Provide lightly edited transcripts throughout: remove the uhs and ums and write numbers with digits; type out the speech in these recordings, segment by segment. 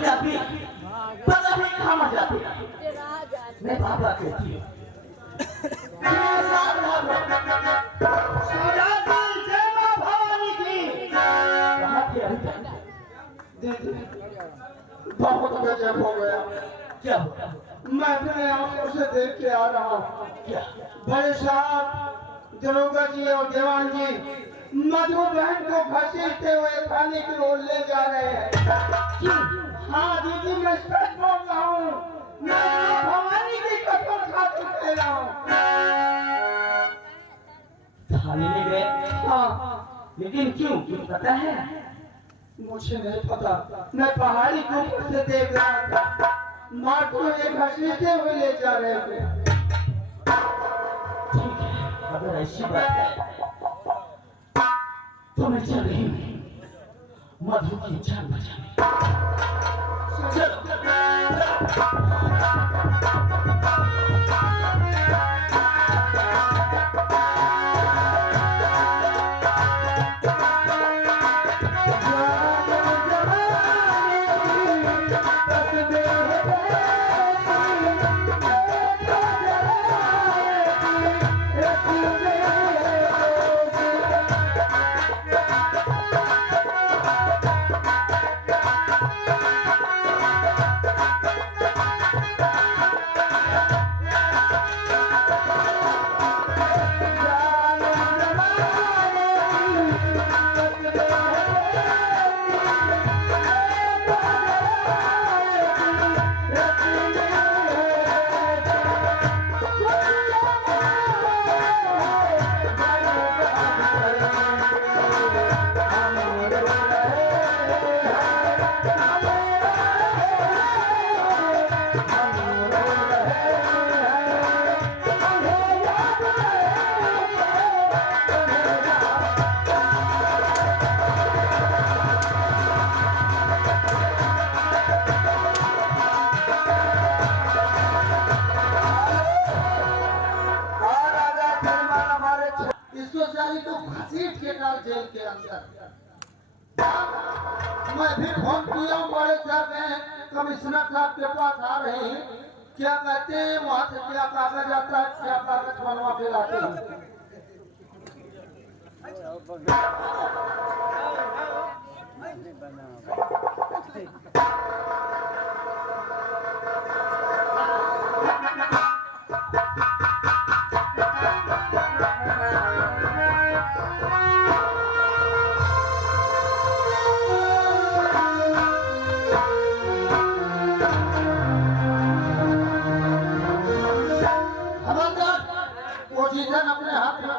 जाते आते पता नहीं कहाँ मर जाते मैं बाबा कहती हूँ बहुत गजब हो गया। क्या हो मैं अपने आंखों से देख के आ रहा हूँ। क्या बड़े साहब दरोगा जी और देवान जी मधु बहन को घसीटते हुए थाने की ओर ले जा रहे हैं। क्यों हाँ दीदी मैं सच बोल रहा हूँ। मैं भवानी की कसम खा के कह रहा हूँ। थाने में गए हाँ लेकिन क्यों कुछ पता है मुझे नहीं पता। मैं पहाड़ी के ऊपर से देख रहा था। माँ को एक घसीटते हुए ले जा रहे थे। ठीक है अगर ऐसी बात है तो मैं चल रही हूँ मधु की जान बचाने चलो घसीट के डाल जेल के अंदर। मैं भी फोन किया बड़े साहब कमिश्नर साहब के पास आ रहे हैं। क्या कहते हैं वहाँ से क्या कागज आता है क्या कागज बनवा के लाते हैं। अपने हाथ में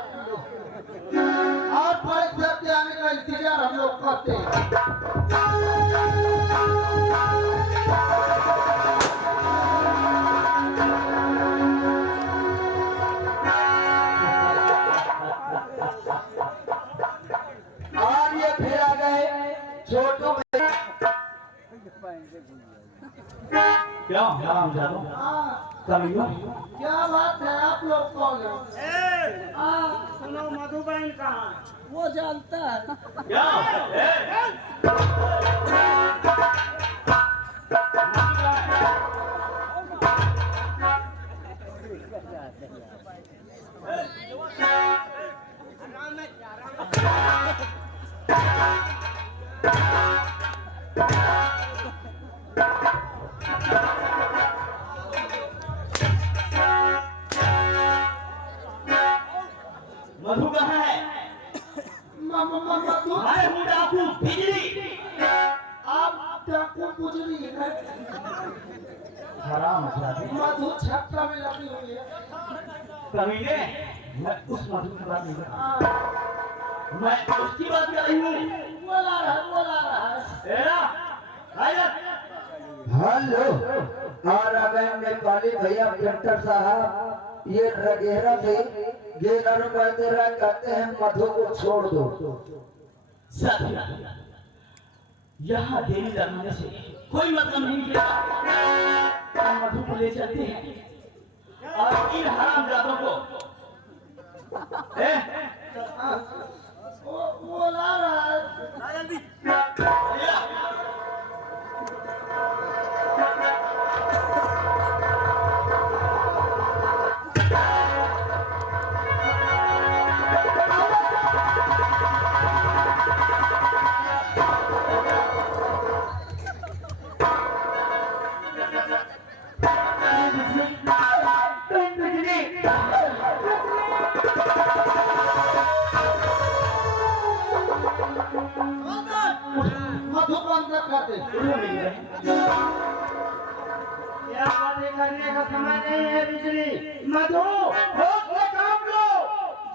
और परीक्षा के आने का इंतजार हम लोग करते हैं। और ये फिर आ गए छोटू क्या नाम जानो कमियो क्या बात है आप लोग कौन हो? सुनो मधुबन कहाँ वो जानता है क्या मधु कहाँ है? मधु मैं हूँ डाकू बिजली। आप डाकू बिजली है। हराम जाती मधु छक्का में लगी हुई है। कमीने मैं उस मधु की बात नहीं कर रहा। मैं उसकी बात कर रही हूँ। बोला रहा है तेरा हेलो और अब हमने काली भैया डॉक्टर साहब ये रगेरा से ये नरम वगैरह कहते हैं मधु को छोड़ दो। साथिया यहाँ देरी लगाने से कोई मतलब नहीं किया। हम मधु को ले चलते हैं और इन हरामजादों को बोला रहा है लिया। गए। क्या बातें करने का समय नहीं है बिजली। मधु होश से काम लो,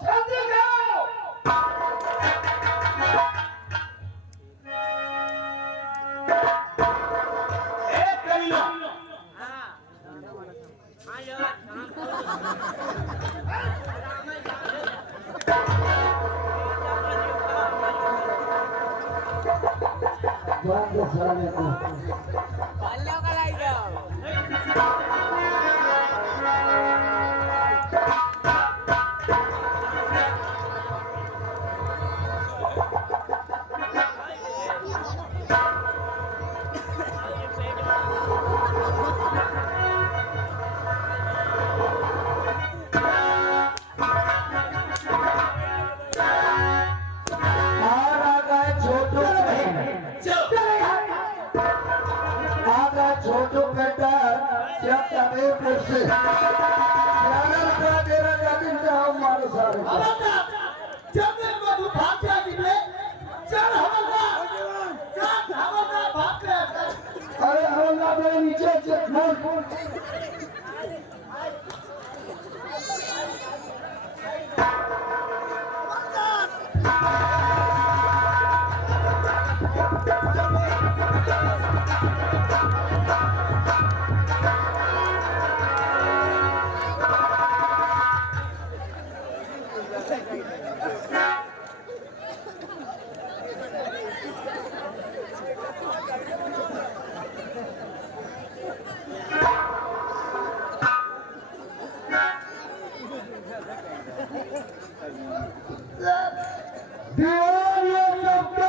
जल्दी करो। एक कमीनो बंद साले को छोटू बेटा क्या करे पुरसे यार का तेरा जातिन जाओ मारो सारे जब तक मधु भाग जाती है चल हवलदार भाग गया। अरे हवलदार मेरे नीचे से मोड़ दीवार ये सबका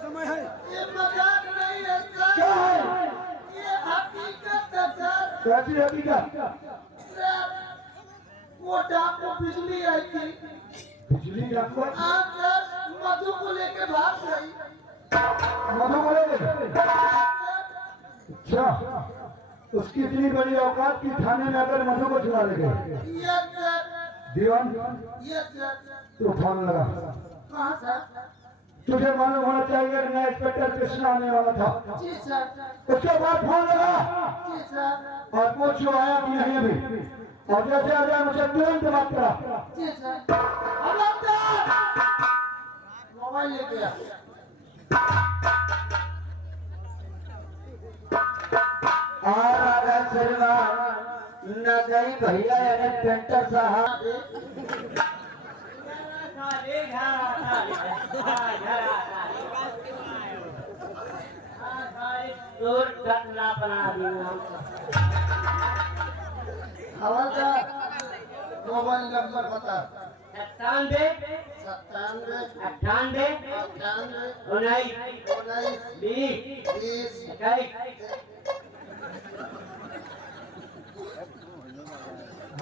समय है। ये मजाक नहीं है सर क्या है ये हकीकत है सर कैसी हकीकत वो डाकू बिजली आई थी बिजली डाकू आज सर मधु को लेके भाग गई मधु को लेके अच्छा उसकी इतनी बड़ी औकात की थाने में आकर मधु को छुड़ा ले गए दीवान तो फोन लगा कहाँ सर तुझे मालूम होना चाहिए कि नया इंस्पेक्टर कृष्णा आने वाला था जी सर उसके बाद फोन लगा जी सर और पूछो आया कि नहीं अभी और जैसे आ जाए मुझे तुरंत बात करा जी सर मोबाइल ले गया न गई भैया यानी पेंटर साहब हवलदार मोबाइल नंबर बता 97 98 19 19 20 20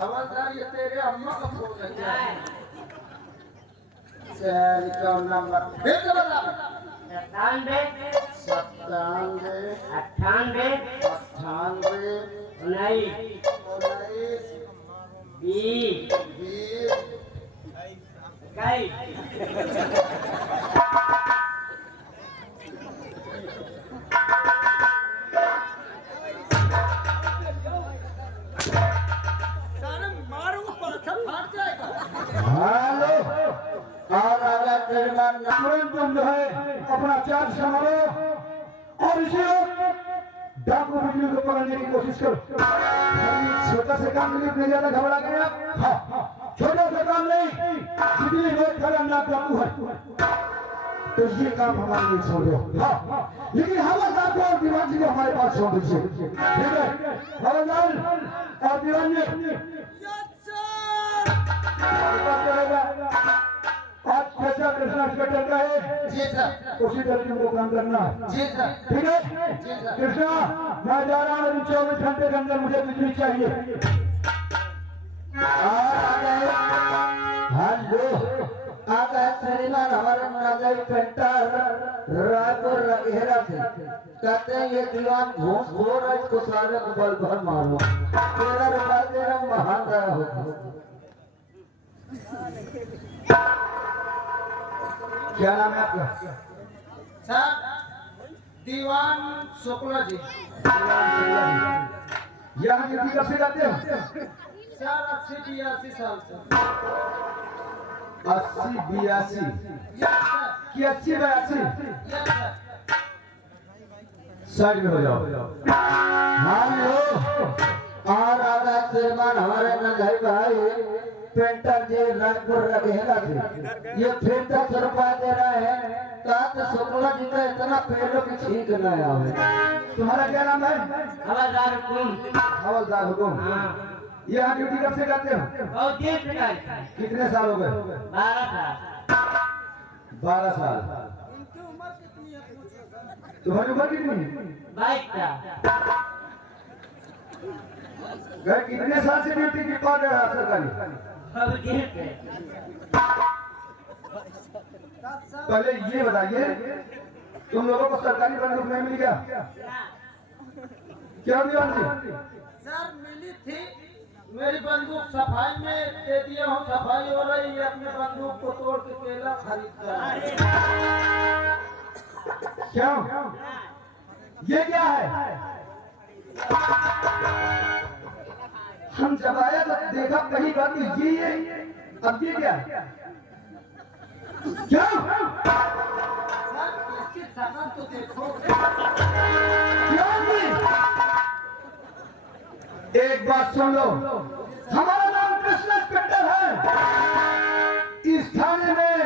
हवलदार ये तेरे अम्मा का फोन है चल कौन नंबर फिर से बता 97 98 98 98 19 19 20 20 हेलो और अगर तुरंत तुम जो है अपना चार्ज संभालो और इसी वक्त डाकू बिजली को पकड़ने की कोशिश करो छोटा सा काम के लिए इतने ज्यादा घबरा गए आप हाँ छोटा सा काम नहीं जितनी बहुत खतरनाक डाकू है तो ये काम हमारे लिए छोड़ दो हाँ लेकिन हवलदार को और दीवान जी को हमारे पास छोड़ दीजिए ठीक है हवलदार और दीवान जी आज कैसा कृष्णा इंस्पेक्टर का है जी सर उसी तरीके को काम करना है जी सर ठीक है कृष्णा मैं जा रहा हूँ 24 घंटे के अंदर मुझे बिजली चाहिए हेलो आकाश श्रीमान हमारे नगर पेंटर रायपुर रघेरा से कहते हैं ये दीवान घूस घोर है, इसको सारे को बल भर मारो, तेरा रुपया तेरा महान रहा हो। क्या नाम है आपका? सर दीवान शुक्ला जी। यहाँ ड्यूटी कब से करते हो? सर 80-82 साल से। 80-82 यस सर, कि 80-82? Yes sir. साइड में हो जाओ। हाँ लो और आधा श्रीमान हमारे नंगाई भाई पेंटर जी रायपुर रखेगा जी, ये फिर 10 रुपया दे रहा है। तो शुक्ला जी का इतना पेड़ों की छींक न आवे। तुम्हारा क्या नाम है? हवलदार हुकुम। हवलदार हुकुम। हाँ। यहाँ ड्यूटी कब से करते हो? बहुत देर से कर। कितने साल हो गए? 12 साल। 12 साल। इनकी उम्र कितनी है पूछो सर? तुम्हारी उम्र कितनी है? 22 साल। गए कितने साल से ड्यूटी की पा रहे हो सरकारी? अब देर से। पहले ये बताइए, तुम लोगों को सरकारी बंदूक नहीं मिली क्या? क्या दीवान जी? सर मिली थी, मेरी बंदूक सफाई में दे दिया हूँ, सफाई हो रही है, अपने बंदूक को तोड़ के केला खरीदता है। क्यों? ये क्या है? हम जब आया तो देखा कहीं बात ये अब ये क्या है? क्या? सर इसकी शक्ल तो देखो। क्यों जी? एक बात सुन लो, हमारा नाम कृष्ण इंस्पेक्टर है। इस थाने में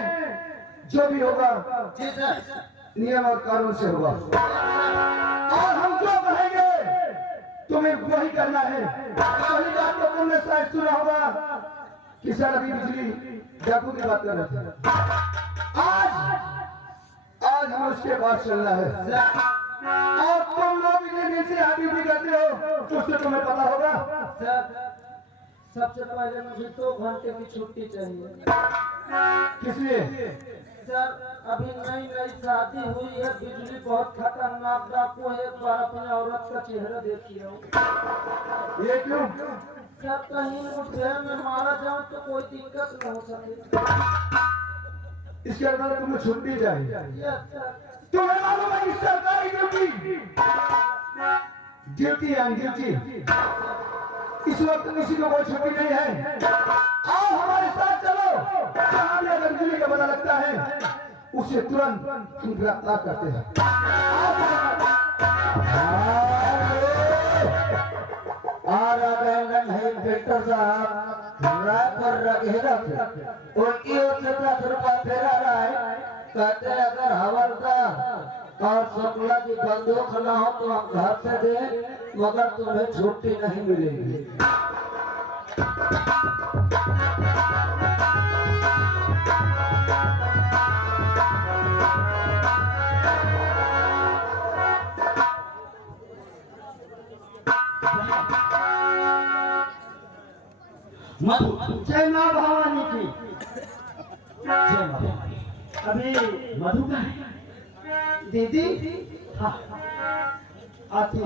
जो भी होगा जी सर। नियम और कानून से होगा, और हम जो कहेंगे तुम्हें वही करना है। वही बात तो तुमने शायद सुना होगा कि सर अभी बिजली डाकू की बात कर रहे थे। आज हम उसके पास चलना है, और तुम लोग इतने से आगे भी करते हो तो उससे तुम्हें पता होगा। सर सबसे पहले मुझे 2 घंटे की छुट्टी चाहिए। किस लिए? सर अभी नई नई शादी हुई है, बिजली बहुत खतरनाक डाकू है, एक बार अपने औरत का चेहरा देखिए। ये क्यों? सर कहीं मुठभेड़ में मारा जाऊं तो कोई दिक्कत न हो सके। इसके अंदर तुम्हें छुट्टी चाहिए। Yes sir. तुम्हें मालूम है कि सरकारी ड्यूटी एंड ड्यूटी इस वक्त किसी को कोई छुट्टी नहीं है। आओ हमारे साथ चलो, जहाँ भी अगर बिजली का पता लगता है उसे तुरंत हम गिरफ्तार करते हैं। इंस्पेक्टर साहब रायपुर रखेगा उनकी ओर से 10 रुपया फेरा रहा है। कहते हैं अगर हवलदार और शुक्ला जी बंदूक न हो तो हम घर से दे, मगर तुम्हें छुट्टी नहीं मिलेगी। मधु। जय माँ भवानी की। जय माता दी। अभी मधु का है? दीदी हाँ। आती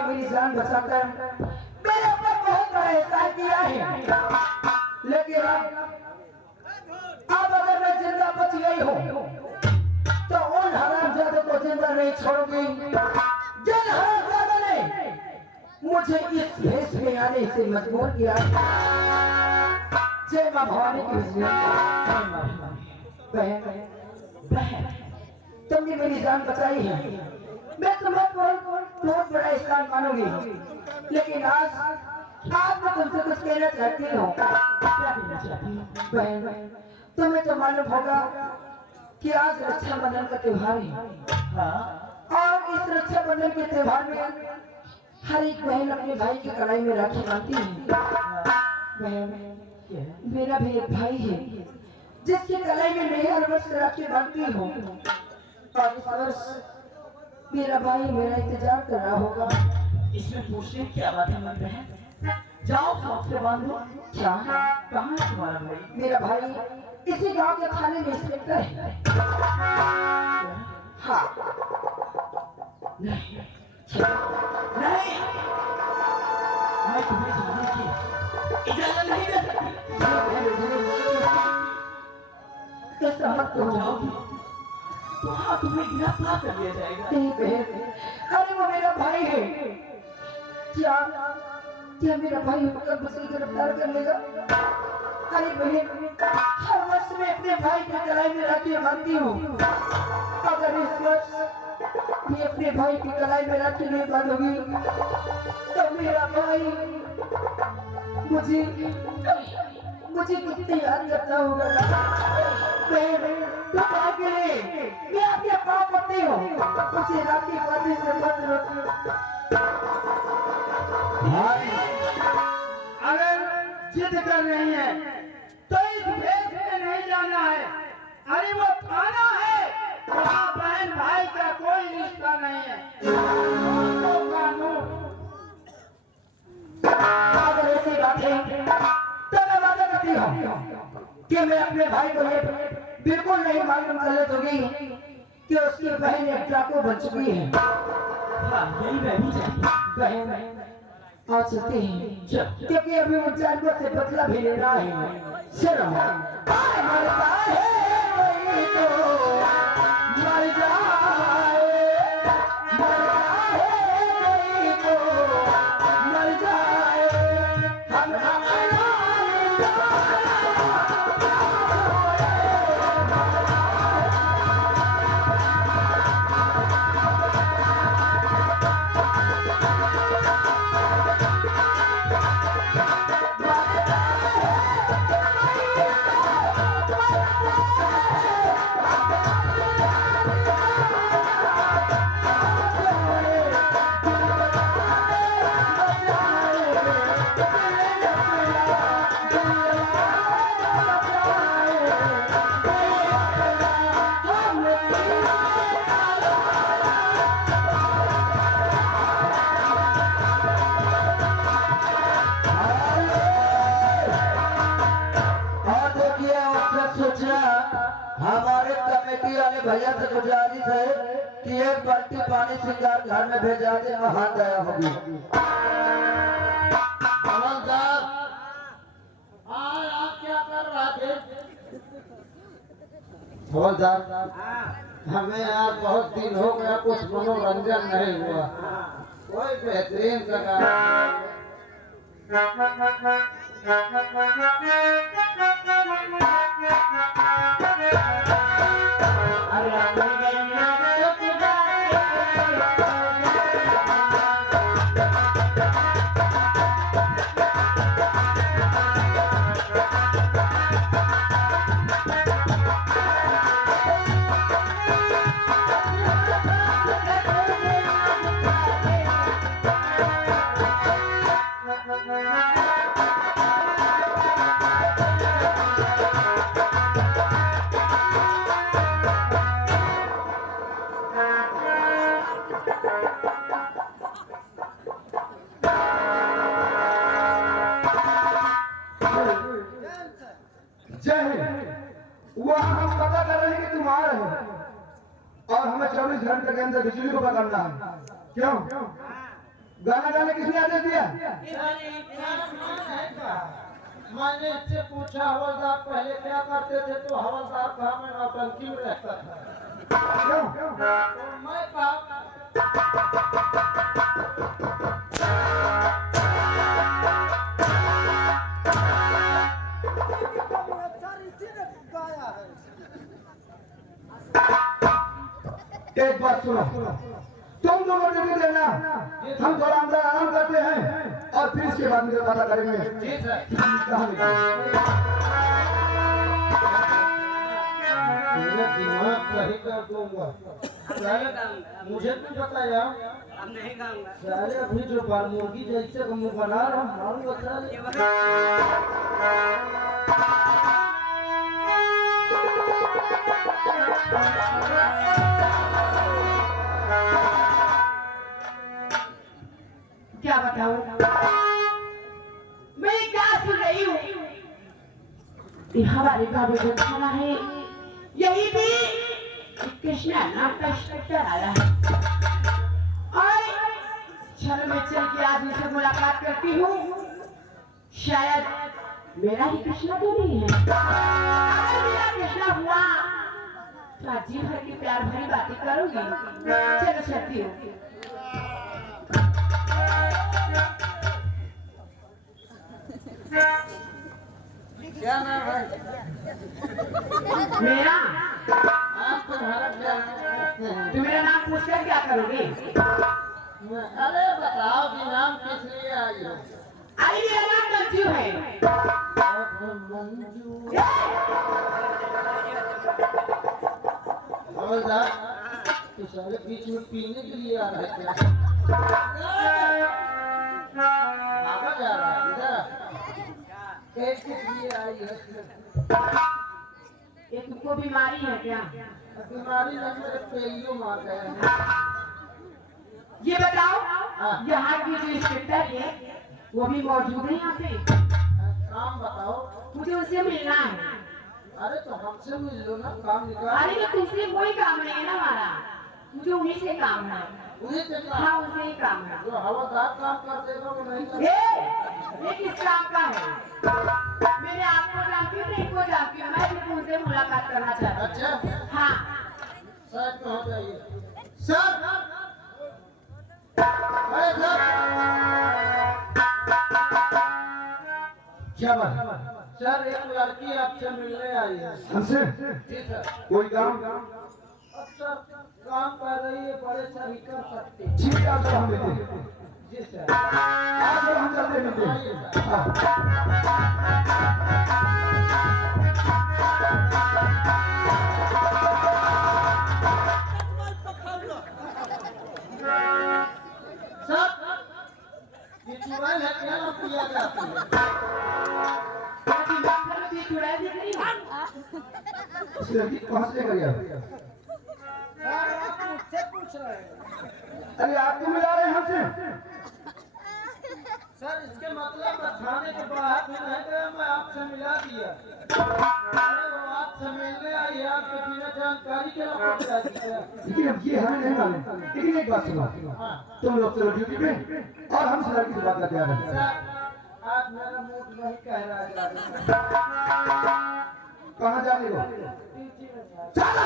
मेरी जान बचाकर मेरे ऊपर बहुत बड़ा एहसान किया है, लेकिन अब अगर मैं जिंदा बच गई हूँ तो उन हरामजादों को जिंदा नहीं छोड़ूंगी। जिन हरामजादों ने मुझे इस भेष में आने से मजबूर किया, जय मां भवानी की बहन, तुमने मेरी जान बचाई है। मैं तुम्हें बहुत बड़ा एहसान मानूंगी, लेकिन आज मैं तुमसे कुछ कहना चाहती हूँ। क्या कहना चाहती हो? बहन, तुम्हें तो मालूम होगा कि आज रक्षाबंधन का त्योहार है। हाँ, और इस रक्षाबंधन के त्योहार में हर एक बहन अपने भाई की कलाई में राखी बांधती है। बहन, मेरा भी एक भाई है जिसकी कलाई में मैं हर वर्ष राखी बांधती हूँ, और इस वर्ष मेरा भाई मेरा इंतजार कर रहा होगा। इसमें पूछने की क्या बात है मन बहन? जाओ शौक से बांधो। क्या? कहाँ है तुम्हारा भाई? मेरा भाई इसी गांव के थाने में इंस्पेक्टर है। हाँ। नहीं, नहीं, मैं तुम्हें जाने की इजाजत नहीं दे सकती। ऐसा मत करो। जाओगी तो हाँ, तुम्हें गिरफ्तार कर लिया जाएगा। नहीं बहन, अरे वो मेरा भाई है। क्या क्या मेरा भाई होकर मुझे गिरफ्तार कर लेगा? अरे बहन, हर वर्ष मैं अपने भाई की कलाई में राखी बांधती हूँ। अगर इस वर्ष मैं अपने भाई की कलाई में राखी नहीं बांधूंगी तो मेरा भाई मुझे कितनी याद करता होगा। बहन, तुम आगे मैं आपके पाँव पड़ती हूँ, मुझे राखी बांधने से मत रोको। अगर जिद कर रही है तो इस भेष में नहीं जाना है। अरे वो थाना है, वहाँ बहन भाई का कोई रिश्ता नहीं है। तो कानून। अगर ऐसी बात है तो मैं वादा करती हूँ कि मैं अपने भाई को ये बिल्कुल नहीं मालूम करने दूंगी कि उसकी बहन एक डाकू बन चुकी है। हाँ, यही मैं भी चाहती हूँ। बहन, आ चलते हैं क्योंकि अभी वो जानवर से बदला भी लेना है। चलो। मरता है वही तो मर जाए, मरता है वही तो मर जाए। हम हमारे कमेटी वाले भैया से गुजारिश है कि एक बाल्टी पानी सिंगार घर में भेजा दे, वहां गया होगी। हवलदार, आज आप क्या कर रहे थे? हवलदार, हमें यार बहुत दिन हो गया, कुछ मनोरंजन नहीं हुआ। कोई बेहतरीन जगह जय हिंद। वहाँ हम पता कर रहे हैं कि तुम आ रहे हो और हमें 24 घंटे के अंदर बिजली को पकड़ना है। क्यों? गाना गाने किसने आदेश दिया? मैंने इससे पूछा हवलदार पहले क्या करते थे, तो हवलदार कहा मैं नौटंकी में रहता था। क्यों? मैं पाप एक बात सुनो, तुम दोनों ड्यूटी देना, हम थोड़ा अंदर आराम करते हैं और फिर इसके बाद मुझे पता करेंगे जी सर। कहाँ मेरा दिमाग सही कर दूंगा। मुझे भी बताया अब नहीं खाऊंगा। सारे अभी जो बार मुर्गी जैसे हम बना रहा हूँ बता क्या बताऊं? मैं क्या सुन रही हूँ? ये हमारे गाँव में जो खाना है, यही भी कृष्णा नाम का इंस्पेक्टर आया है। और चलो मैं चल के आज उनसे मुलाकात करती हूँ। शायद मेरा ही कृष्णा तो नहीं है। अगर मेरा कृष्णा हुआ तो आज जी भर की प्यार भरी बातें करूंगी। चलो चलती हूँ। क्या नाम है? मेरा आप तुम्हारा क्या? तुम मेरा नाम पूछकर क्या करोगे? अरे बताओ कि नाम किस लिए आई हो? अरे मेरा नाम मंजू है। मंजू तो सारे बीच में पीने के लिए आ रहा है क्या? आगा जा रहा है इधर। एक किस लिए आई है? ये तुमको बीमारी है क्या? बीमारी लग मेरे पेलियो मार गए हैं। ये बताओ, हाँ। यहाँ की जो इंस्पेक्टर है वो भी मौजूद है यहाँ पे? काम बताओ। मुझे उससे मिलना है। अरे तो हमसे मिल लो ना, काम निकाल। अरे तो तुमसे कोई काम नहीं है ना हमारा, मुझे उन्हीं से काम है। उन्हीं से काम। हाँ उनसे ही काम है। जो हवादार काम कर देगा वो नहीं कर। ये किस काम का है? मैंने आपको जानती हूँ, इनको जानती हूँ। मैं सिर्फ उनसे मुलाकात करना चाहती हूँ। अच्छा हाँ साइड में हो जाइए। सर अरे सर क्या बात? सर एक लड़की आपसे मिलने आई है। हमसे जी सर। कोई काम? अब सर काम कर रही है, बड़े सर ही कर सकते हैं। ठीक है, आज हम मिलते हैं। जी सर। आज हम चलते मिलते हैं। हाँ। सर ये चुड़ैल है क्या ना पिया जाती है? ये चुड़ैल दिख रही है? उस लड़की को कहाँ से लेकर गया? सर आप मुझसे पूछ रहे हैं? अरे आप क्यों मिला रहे हैं हमसे? सर इसके मतलब थाने के बाहर भी नहीं गया, मैं आपसे मिला दिया। अरे वो आपसे मिलने आई है, आपके बिना जानकारी के लपट जाती है। लेकिन अब ये हमें नहीं मालूम। लेकिन एक बात सुनो, तुम लोग चलो ड्यूटी पे और हम इस लड़की से बात करते आ रहे हैं। सर आज मेरा मूड नहीं कह रहा है। कहाँ जाने को? चलो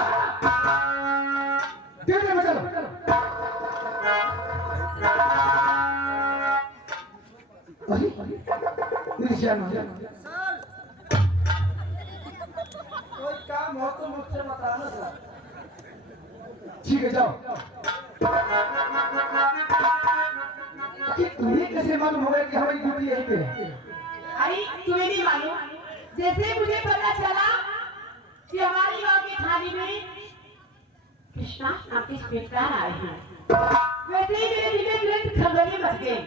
ड्यूटी में चलो। अरे मेरी जान। सर कोई काम हो तो मुझसे बताना सर। ठीक है जाओ। कि तुम्हें कैसे मालूम होगा कि हमारी ड्यूटी यहीं पे है? अरे तुम्हें नहीं मालूम? जैसे मुझे पता चला कि हमारी गांव की थाने में कृष्णा नाम के इंस्पेक्टर आए हैं, वैसे ही मेरे दिल में तुरंत खबरें बच गई।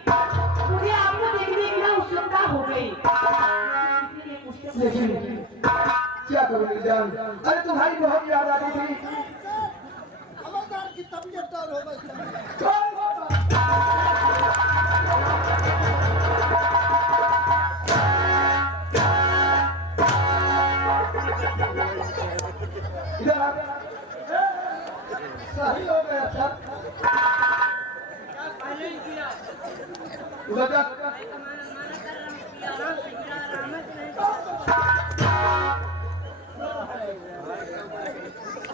मुझे आपको देखने की ना उत्सुकता हो गई। इसीलिए पूछते लेकिन क्या करोगे जान? अरे तुम्हारी बहुत याद आती थी। हवादार की तबीयत डाउन हो गई। इधर आ। सही हो गया सर। उधर जा।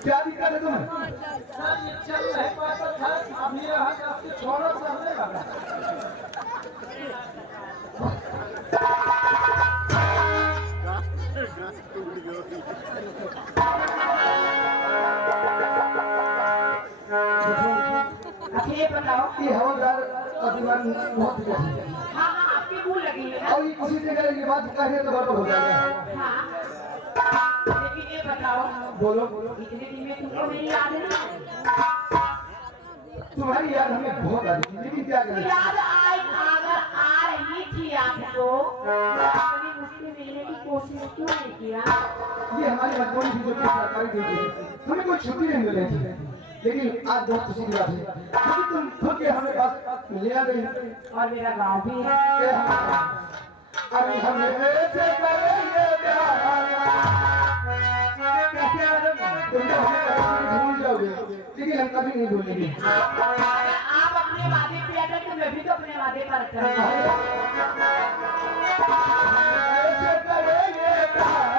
क्या दिक्कत है तुम्हें? चल रहे बात था अभी रहा आपके छोड़ा चलने लगा अच्छा ये बताओ। ये हवलदार अधिकारी बहुत ही है हाँ हाँ आपकी भूल लगी है ना। और ये किसी जगह ये बात कहे तो गड़बड़ हो जाएगा हाँ लेकिन ये बताओ बोलो इतने दिन में तुमको मेरी याद नहीं आई? तुम्हारी याद हमें बहुत आती है लेकिन क्या तो करें याद आई अगर आ रही थी आपको कभी मुझसे मिलने की कोशिश क्यों नहीं किया? ये हमारी मजबूरी थी जो कि सरकारी ड्यूटी है हमें कोई छुट्टी नहीं मिल रही थी लेकिन आज बहुत खुशी की बात है क्योंकि तुम खुद के हमें पास ले आ गई और मेरा गाँव भी है। अभी हमें ऐसे करेंगे प्यार कैसे करोगे? तुम तो हमें कभी भूल जाओगे लेकिन हम कभी नहीं भूलेंगे अगर आप अपने वादे पे अटल तो मैं भी तो अपने वादे पर अटल हूँ। ऐसे करेंगे प्यार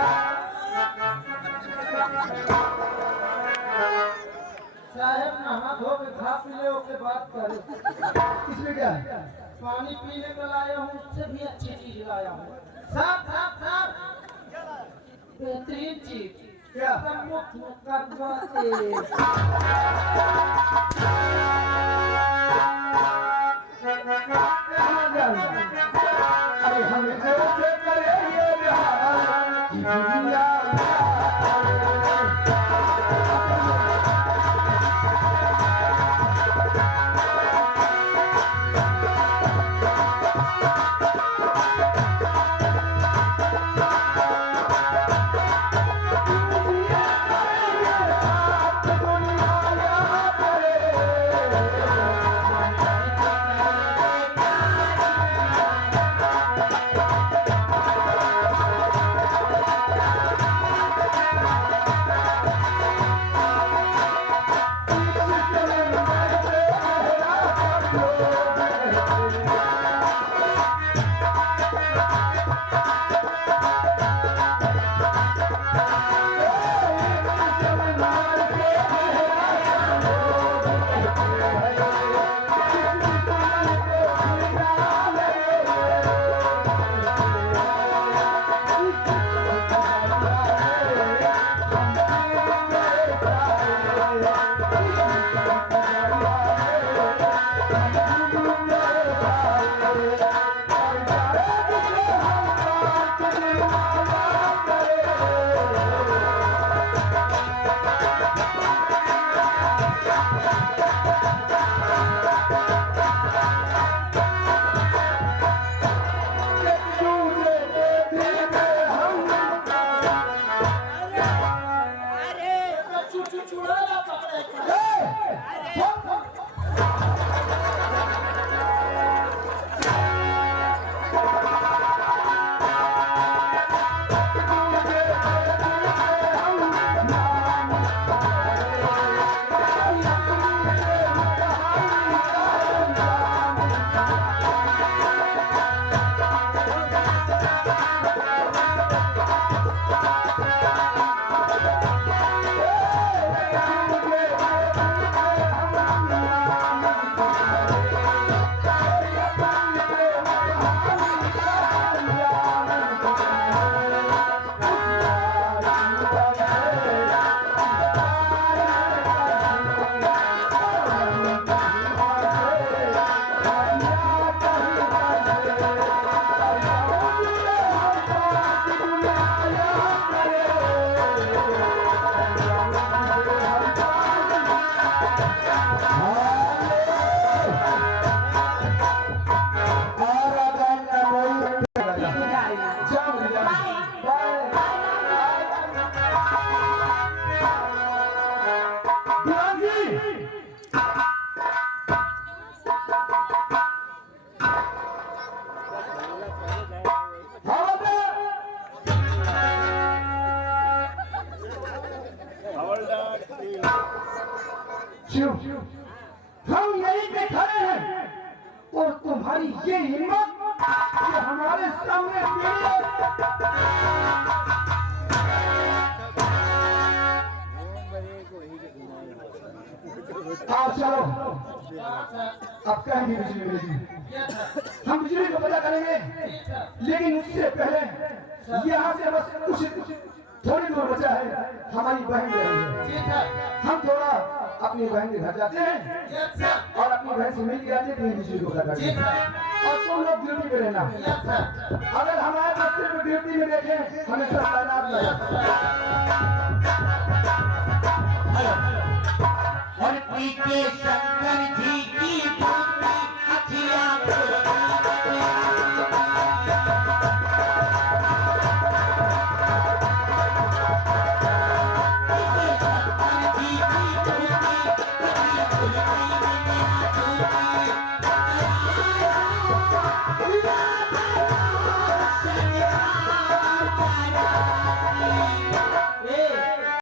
साहब नहा धो के खा पी ले उसके बात करें इसमें क्या है पानी पीने को लाया हूँ उससे भी अच्छी चीज लाया हूँ साहब साहब साहब बेहतरीन चीज क्या अरे हम ऐसे करेंगे हम यहीं पे खड़े हैं और तुम्हारी ये हिम्मत कि हमारे सामने आओ चलो अब कहेंगे बिजली मिलेगी हम बिजली को पता करेंगे लेकिन उससे पहले यहाँ से बस कुछ थोड़ी दूर बचा है हमारी बहन रही है हम थोड़ा अपनी बहन के घर जाते हैं और अपनी बहन से मिल के आते हैं बिजली को पता करते हैं और तुम लोग ड्यूटी पे रहना अगर हमारे पास सिर्फ ड्यूटी में देखें हमें सब तादाद